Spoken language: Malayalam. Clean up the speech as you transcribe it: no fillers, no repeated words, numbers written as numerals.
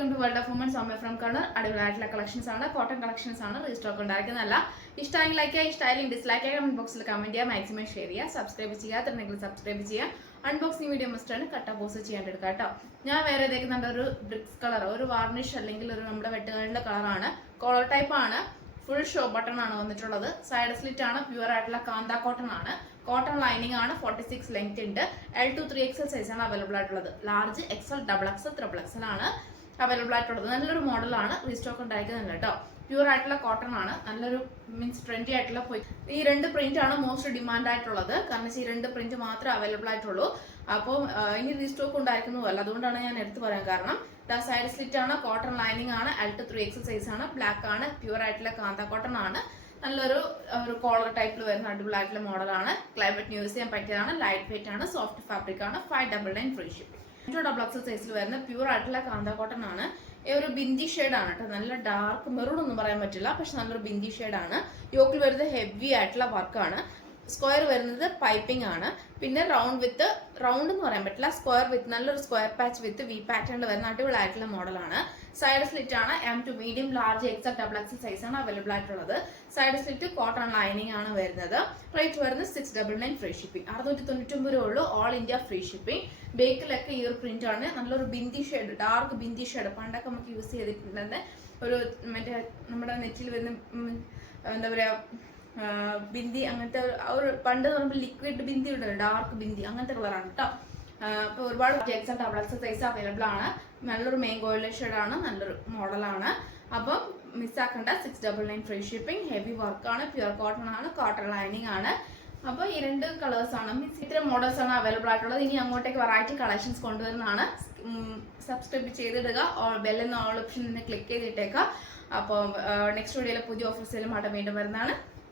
Welcome to world of women's Soumya from Kannur. അടിപൊളിയായിട്ടുള്ള കളക്ഷൻസ് ആണ്, കോട്ടൺ കളക്ഷൻസ് ആണ്, റീസ്റ്റോക്ക് ഉണ്ടാക്കുന്നതല്ല. ഇഷ്ടമെങ്കിൽ ലൈക്ക് ചെയ്യുക, ഇഷ്ടമായാലും ഡിസ്ലൈക്ക് ചെയ്യുക, കമന്റ് ബോക്സിൽ കമന്റ് ചെയ്യുക, മാക്സിമം ഷെയർ ചെയ്യുക, സബ്സ്ക്രൈബ് ചെയ്യാത്തുണ്ടെങ്കിൽ സബ്സ്ക്രൈബ് ചെയ്യുക. അൺബോക്സിംഗ് വീഡിയോ മസ്റ്റ് ആണ്, കട്ട പോസ്റ്റ് ചെയ്യാണ്ടെടുക്കുക കേട്ടോ. ഞാൻ വേറെ ഇതേക്കുന്നുണ്ട് ഒരു ബ്രിക്സ് കളർ, ഒരു വാർണിഷ് അല്ലെങ്കിൽ ഒരു നമ്മുടെ വെട്ടുകാലിന്റെ കളറാണ്, കോളർ ടൈപ്പ് ആണ്, ഫുൾ ഷോ ബട്ടൺ ആണ് വന്നിട്ടുള്ളത്. സൈഡ് സ്ലിറ്റ് ആണ്, പ്യുവർ ആയിട്ടുള്ള കാന്ത കോട്ടൺ ആണ്, കോട്ടൺ ലൈനിങ് ആണ്, 46 ലെങ്ത് ഉണ്ട്. L2 3XL സൈസ് ആണ് അവൈലബിൾ ആയിട്ടുള്ളത്. ലാർജ് XL, XXL, XXL ആണ് അവൈലബിൾ ആയിട്ടുള്ളത്. നല്ലൊരു മോഡലാണ്, റീസ്റ്റോക്ക് ഉണ്ടായിരിക്കുന്നുണ്ട് കേട്ടോ. പ്യൂർ ആയിട്ടുള്ള കോട്ടൺ ആണ്, നല്ലൊരു മീൻസ് ട്രെൻഡി ആയിട്ടുള്ള ഈ രണ്ട് പ്രിന്റ് ആണ് മോസ്റ്റ് ഡിമാൻഡ് ആയിട്ടുള്ളത്. കാരണം ഈ രണ്ട് പ്രിന്റ് മാത്രമേ അവൈലബിൾ ആയിട്ടുള്ളൂ. അപ്പോൾ ഇനി റീസ്റ്റോക്ക് ഉണ്ടായിരിക്കുന്നതല്ല, അതുകൊണ്ടാണ് ഞാൻ എടുത്തു പറയാൻ കാരണം. സൈഡ് സ്ലിറ്റ് ആണ്, കോട്ടൺ ലൈനിങ് ആണ്, L2 3XL സൈസ് ആണ്, ബ്ലാക്ക് ആണ്, പ്യൂർ ആയിട്ടുള്ള കാന്ത കോട്ടൺ ആണ്. നല്ലൊരു കോളർ ടൈപ്പിൽ വരുന്ന അടിപൊളിയായിട്ടുള്ള മോഡലാണ്. ക്ലൈമറ്റ് യൂസ് ചെയ്യാൻ പറ്റിയതാണ്, ലൈറ്റ് വെയിറ്റ് ആണ്, സോഫ്റ്റ് ഫാബ്രിക് ആണ്, 599 ഫ്രീ ഷിപ്പിംഗ്. XXL സൈസിൽ വരുന്ന പ്യൂർ ആയിട്ടുള്ള കാന്ത കോട്ടൺ ആണ്. ഒരു ബിന്ദി ഷെയ്ഡ് ആണ് കേട്ടോ, നല്ല ഡാർക്ക് മെറൂൺ ഒന്നും പറയാൻ പറ്റില്ല, പക്ഷെ നല്ലൊരു ബിന്ദി ഷെയ്ഡ് ആണ്. യോക്കിൽ വരുന്നത് ഹെവി ആയിട്ടുള്ള വർക്കാണ്. സ്ക്വയർ വരുന്നത് പൈപ്പിംഗ് ആണ്. പിന്നെ റൗണ്ട് എന്ന് പറയാൻ പറ്റില്ല, സ്ക്വയർ വിത്ത് നല്ലൊരു സ്ക്വയർ പാച്ച് വിത്ത് വി പാറ്റേണിൽ വരുന്ന അടിപൊളിയായിട്ടുള്ള മോഡലാണ്. സൈഡ് സ്ലിറ്റ് ആണ്, M2 medium, large, XL, XXL size ആണ് അവൈലബിൾ ആയിട്ടുള്ളത്. സൈഡ് സ്ലിറ്റ് കോട്ടൺ ലൈനിങ് ആണ് വരുന്നത്. റേറ്റ് വരുന്നത് 699 ഫ്രീ ഷിപ്പിംഗ്. 699 രൂപ ഉള്ളൂ, ഓൾ ഇന്ത്യ ഫ്രീ ഷിപ്പിംഗ്. ബേക്കിലൊക്കെ ഈ ഒരു പ്രിന്റ് ആണ്, നല്ലൊരു bindi shade, dark bindi shade. പണ്ടൊക്കെ നമുക്ക് യൂസ് ചെയ്തിട്ടുണ്ടെന്ന് ഒരു മറ്റേ നമ്മുടെ നെറ്റിൽ വരുന്ന എന്താ പറയാ ബിന്ദി, അങ്ങനത്തെ ഒരു പണ്ട് പറയുമ്പോൾ ലിക്വിഡ് ബിന്ദി ഉണ്ടല്ലോ, ഡാർക്ക് ബിന്ദി, അങ്ങനത്തെ കളറാണ് കേട്ടോ. അപ്പോൾ ഒരുപാട് XL, XXL സൈസ് അവൈലബിൾ ആണ്. നല്ലൊരു മെയിൻ ഷെയ്ഡാണ്, നല്ലൊരു മോഡലാണ്. അപ്പം മിസ്സാക്കണ്ട, 699 ഫ്രീ ഷിപ്പിംഗ്. ഹെവി വർക്കാണ്, പ്യുവർ കോട്ടൺ ആണ്, കോട്ടൺ ലൈനിങ് ആണ്. അപ്പോൾ ഈ രണ്ട് കളേഴ്സ് ആണ്, മീൻസ് ഇത്തരം മോഡൽസ് ആണ് അവൈലബിൾ ആയിട്ടുള്ളത്. ഇനി അങ്ങോട്ടേക്ക് വെറൈറ്റി കളക്ഷൻസ് കൊണ്ടുവരുന്നതാണ്. സബ്സ്ക്രൈബ് ചെയ്തിടുക, ബെല്ലെന്ന ഓൾ ഓപ്ഷൻ ക്ലിക്ക് ചെയ്തിട്ടേക്കുക. അപ്പോൾ നെക്സ്റ്റ് വീഡിയോയിൽ പുതിയ ഓഫേഴ്സിലും വീണ്ടും വരുന്നതാണ്.